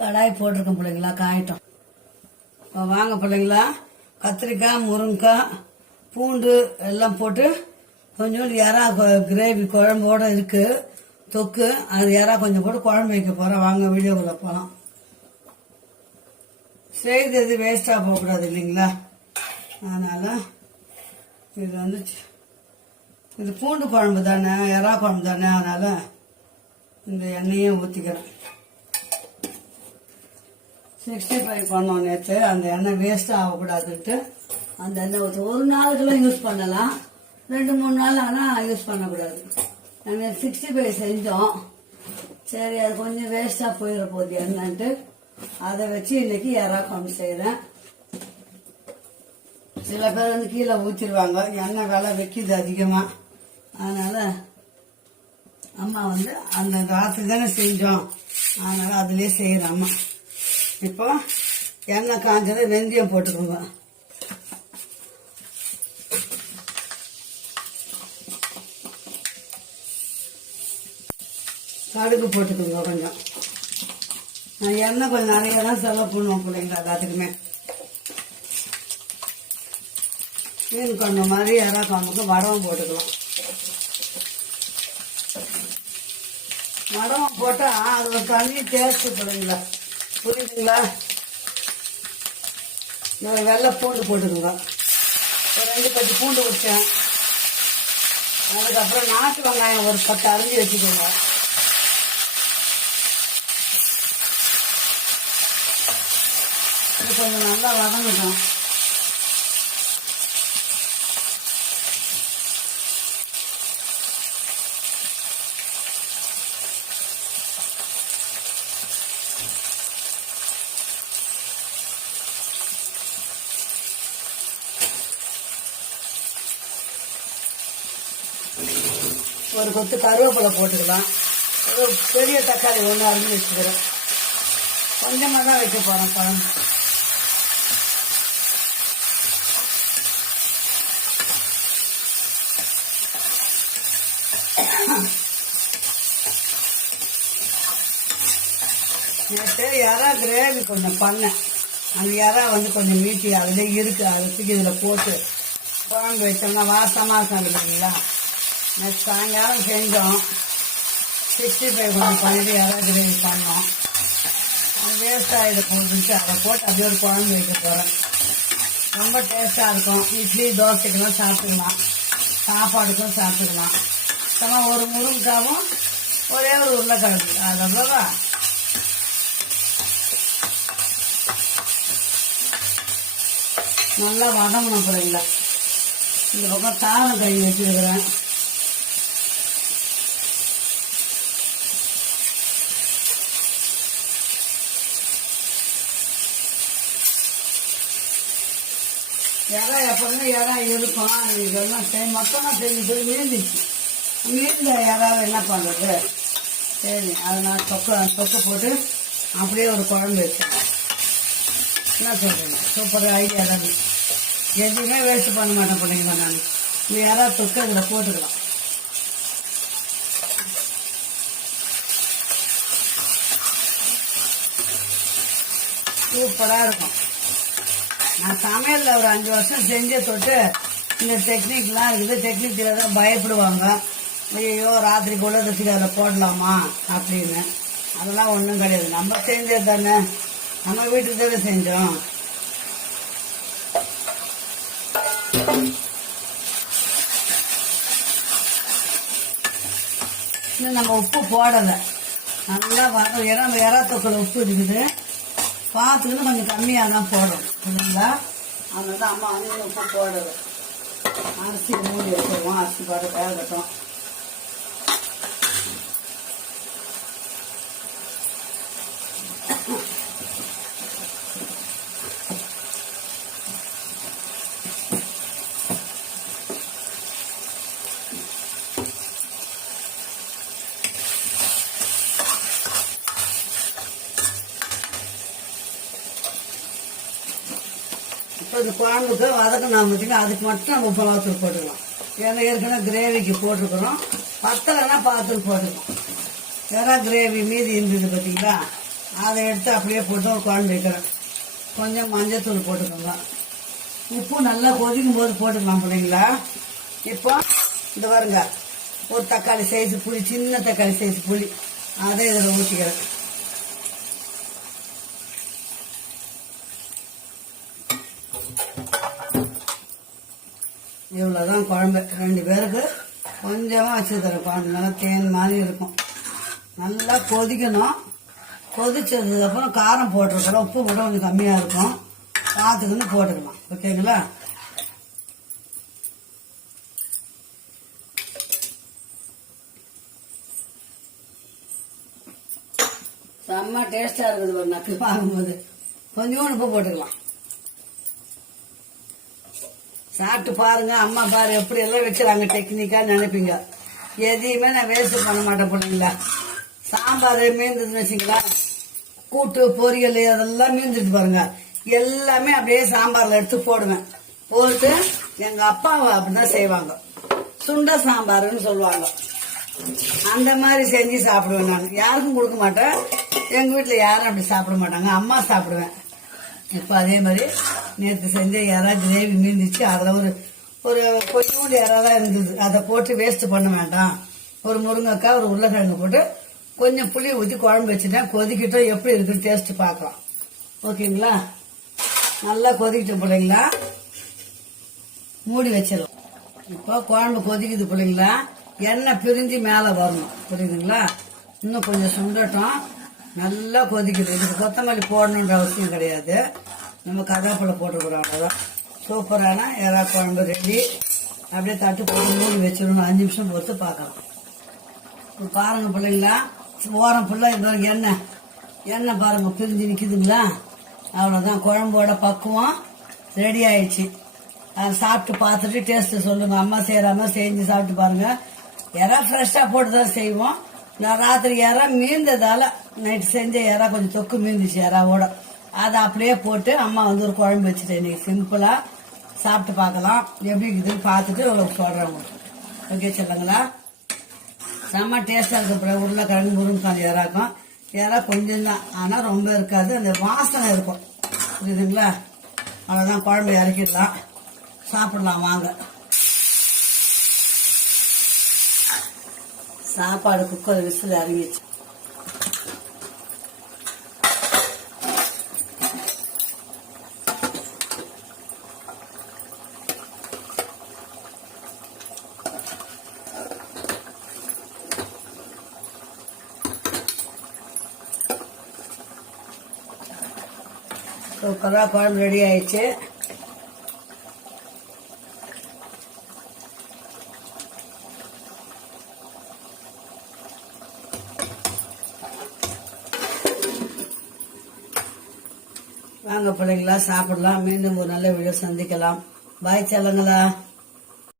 கடாய் போட்டிருக்கோம் பிள்ளைங்களா, காயட்டும். வாங்க பிள்ளைங்களா, கத்திரிக்காய், முருங்கைக்காய், பூண்டு எல்லாம் போட்டு கொஞ்சோண்டு இறா கிரேவி குழம்போட இருக்கு தொக்கு. அது இறா கொஞ்சம் போட்டு குழம்பு வைக்க போறேன். வாங்க வீடியோக்குள்ள போகலாம். செய்தது வேஸ்டாக போகக்கூடாது இல்லைங்களா, அதனால இது இது பூண்டு குழம்பு தானே, இறா குழம்பு தானே, அதனால இந்த எண்ணெயை ஊற்றிக்கிறேன். 65 பண்ணோம் நேற்று. அந்த எண்ணெய் வேஸ்ட் ஆகக்கூடாதுன்ட்டு அந்த எண்ணெய் ஊற்றி ஒரு நாளுக்குலாம் யூஸ் பண்ணலாம், 2-3 நாள் ஆனால் யூஸ் பண்ணக்கூடாது. நாங்கள் 65 செஞ்சோம். சரி, அது கொஞ்சம் வேஸ்ட்டாக போயிட போகுது எண்ணென்ட்டு அதை வச்சு இன்னைக்கு இறா குழம்பு செய்கிறேன். சில பேர் கீழே ஊற்றிடுவாங்க, எண்ணெய் விலை வைக்கிது அதிகமாக. அதனால் அம்மா அந்த ராத்திரி தானே செஞ்சோம், அதனால் அதுலேயே செய்கிறேன் அம்மா. இப்போ எண்ணெய் காஞ்சதை வெந்தயம் போட்டுக்கோங்க. கடுகு போட்டுக்கோங்க கொஞ்சம். நான் எண்ணெய் கொஞ்சம் நிறைய தான் செலவு பண்ணுவோம் பிள்ளைங்களா எல்லாத்துக்குமே. மீன் குழம்பு மாதிரி இறா குழம்புக்கு வடகம் போட்டுக்கலாம். வடகம் போட்டால் அது தண்ணி டேஸ்ட்டு பிள்ளைங்களா, புரியுதுங்களா? வெள்ளை பூண்டு போட்டுக்கோங்க. ஒரு 2 கட்டி பூண்டு விட்டேன். அதுக்கப்புறம் நாட்டு வெங்காயம் ஒரு 10 அரிஞ்சு வச்சுக்கோங்க. இது கொஞ்சம் நல்லா வதங்கட்டும். ஒரு கொத்து கருவேப்பிலை போட்டுக்கலாம். ஒரு பெரிய தக்காளி 1 அரிஞ்சு வச்சுக்கிறேன். கொஞ்சமாக தான் வைக்க போகிறேன் குழம்பு. நேற்று இறா கிரேவி கொஞ்சம் பண்ணேன். அந்த இறா கொஞ்சம் மீட்டி அதிலே இருக்கு, அதை தூக்கி இதில் போட்டு குழம்பு வச்சோம்னா வாசமாக இருக்கும் இல்லைங்களா. நேற்று சாயங்காலம் செஞ்சோம். 65 கொஞ்சம் பண்ணிட்டு இறா கிரேவி பண்ணோம். அது வேஸ்ட் ஆகிட போட்டுட்டு அதை போட்டு அப்படியே ஒரு குழம்பு வைக்க போகிறேன். ரொம்ப டேஸ்ட்டாக இருக்கும். இட்லி தோசைக்கெல்லாம் சாப்பிட்டுக்கலாம், சாப்பாடுக்கும் சாப்பிட்டுக்கலாம். சும்மா ஒரு முருங்கைக்காவும் ஒரே ஒரு உருளைக்கிழங்கு, அவ்வளோவா. நல்லா வதங்கணும் பிள்ளைங்களா. இந்த பக்கம் சாதம் கை வச்சுருக்கிறேன். இறா எப்பவுமே இறா இருக்கும். இதெல்லாம் மொத்தமாக செஞ்சு மீந்துச்சு. மீந்த இறாவை என்ன பண்ணுறது? சரி, அதை நான் தொக்கை போட்டு அப்படியே ஒரு குழம்பு வச்சேன். என்ன சொல்கிறீங்க? சூப்பர் ஐடியா தான். எதுவுமே வேஸ்ட் பண்ண மாட்டேன் பிள்ளைங்களா. நான் இந்த இறா தொக்கை இதில் போட்டுக்கலாம். சூப்பராக இருக்கும். நான் சமையலில் ஒரு 5 வருஷம் செஞ்சே தொட்டு இந்த டெக்னிக்லாம் இருக்குது. டெக்னிக்கில் தான் பயப்படுவாங்க. ஐயோ ராத்திரி கொள்ளதுக்கு அதில் போடலாமா அப்படின்னு. அதெல்லாம் ஒன்றும் கிடையாது. நம்ம செஞ்சது தானே, நம்ம வீட்டுக்கு தானே செஞ்சோம். இன்னும் நம்ம உப்பு போடலை. நல்லா வரும். ஏன்னா நம்ம இறா தொக்கில் உப்பு இருக்குது, பார்த்துக்கிட்டு கொஞ்சம் கம்மியாக தான் போடுறோம் இல்லைங்களா. அதனால தான் அம்மா உப்பு போடுறது. அரிசி மூடி வச்சுருவோம், அரிசி போட்டு வேகட்டும். இப்போ இந்த குழம்புக்கு வதக்கணும் பார்த்தீங்கன்னா, அதுக்கு மட்டும் நம்ம மிளகாத்தூள் போட்டுக்கலாம். ஏன்னா ஏற்கனவே கிரேவிக்கு போட்டிருக்கிறோம். பத்தலைன்னா பாத்தூள் போட்டுக்கலாம். இறா கிரேவி மீதி இருந்தது பார்த்தீங்களா, அதை எடுத்து அப்படியே போட்டு ஒரு குழம்பு வைக்கிறேன். கொஞ்சம் மஞ்சத்தூள் போட்டுக்கோங்க. உப்பு நல்லா கொதிக்கும் போது போட்டுக்கலாம் பிள்ளைங்களா. இப்போ இந்த பாருங்க, ஒரு தக்காளி சைஸ் புளி, சின்ன தக்காளி சைஸ் புளி, அதை இதில் ஊற்றிக்கிறேன். இவ்வளோதான் குழம்பு. 2 பேருக்கு கொஞ்சமாக வச்சு தரேன். குழம்பு நல்லா தேன் மாதிரி இருக்கும். நல்லா கொதிக்கணும். கொதிச்சதுக்கப்புறம் காரம் போட்டிருக்கிறோம். உப்பு கூட கொஞ்சம் கம்மியாக இருக்கும், பார்த்துக்கின்னு போட்டுக்கலாம். ஓகேங்களா? செம்ம டேஸ்டாக இருக்குது ஒரு நக்கு பார்க்கும்போது. கொஞ்சோண்டு உப்பு போட்டுக்கலாம். சாப்பிட்டு பாருங்க. அம்மா பாரு எப்படி எல்லாம் வைக்கிறாங்க டெக்னிக்காக நினைப்பீங்க. எதையுமே நான் வேஸ்ட் பண்ண மாட்டேன் பிள்ளைங்களா. சாம்பார் மீந்துன்னு வச்சுங்களா, கூட்டு பொரியல் அதெல்லாம் மீந்துட்டு பாருங்க, எல்லாமே அப்படியே சாம்பார்ல எடுத்து போடுவேன். போட்டு எங்க அப்பாவை அப்படிதான் செய்வாங்க. சுண்ட சாம்பார்னு சொல்லுவாங்க. அந்த மாதிரி செஞ்சு சாப்பிடுவேன். நான் யாருக்கும் கொடுக்க மாட்டேன். எங்க வீட்டுல யாரும் அப்படி சாப்பிட மாட்டாங்க. அம்மா சாப்பிடுவேன். இப்போ அதே மாதிரி நேற்று செஞ்ச இறா கிரேவி மீந்துச்சு. அதில் ஒரு கொஞ்சோண்டு இறா தான் இருந்தது. அதை போட்டு வேஸ்ட் பண்ண வேண்டாம். ஒரு முருங்கைக்காய், ஒரு உருளைக்கிழங்கு போட்டு கொஞ்சம் புளி ஊற்றி குழம்பு வச்சுட்டேன். கொதிக்கிட்டோம், எப்படி இருக்குன்னு டேஸ்ட் பார்க்கலாம். ஓகேங்களா? நல்லா கொதிக்கிட்டோம் பிள்ளைங்களா. மூடி வச்சிடலாம். இப்போ குழம்பு கொதிக்குது பிள்ளைங்களா. எண்ணெய் பிரிஞ்சு மேலே வரணும். புரியுதுங்களா? இன்னும் கொஞ்சம் சுண்டட்டும். நல்லா கொதிக்குது. இதுக்கு கொத்தமல்லி போடணுன்ற அவசியம் கிடையாது. நம்ம கருவேப்பிலை போட்டுக்கிறோம். அவ்வளோதான். சூப்பரான இறா குழம்பு ரெடி. அப்படியே தட்டு போட்டு மூடி வச்சிடணும். 5 நிமிஷம் பொறுத்து பார்க்கலாம். பாருங்க பிள்ளைங்களா, ஓரம் ஃபுல்லாக எண்ணெய் பாருங்க பிரிஞ்சு நிற்குதுங்களா. அவ்வளோதான். குழம்போட பக்குவம் ரெடி ஆயிடுச்சு. அதை சாப்பிட்டு பார்த்துட்டு டேஸ்ட்டு சொல்லுங்க. அம்மா செய்கிறாம செஞ்சு சாப்பிட்டு பாருங்க. இறா ஃப்ரெஷ்ஷாக போட்டு தான் செய்வோம். நான் ராத்திரி இறா மீந்ததால நைட்டு செஞ்ச இறா கொஞ்சம் தொக்கு மீந்துச்சு இறாவோட. அதை அப்படியே போட்டு அம்மா ஒரு குழம்பு வச்சுட்டேன். இன்னைக்கு சிம்பிளாக சாப்பிட்டு பார்க்கலாம். எப்படி இருக்குதுன்னு பார்த்துட்டு உங்களுக்கு சொல்கிறேன். ஓகே சொல்லுங்களா? செம்ம டேஸ்டாக இருக்க உருளைக்கிழங்கு முருங்கைக்காய் இறாக்கும். இறா கொஞ்சம் தான், ஆனால் ரொம்ப இருக்காது. அந்த வாசனை இருக்கும். புரியுதுங்களா? அவ்வளோதான். குழம்பு இறக்கிடலாம். சாப்பிடலாம் வாங்க. சாப்பாடு குக்கர் விசில் இறங்கிச்சு. சூப்பராக குழம்பு ரெடி ஆயிடுச்சு. வாங்க பிள்ளைங்களா சாப்பிடலாம். மீண்டும் ஒரு நல்ல வீடியோ சந்திக்கலாம். பாய் செல்லுங்களா.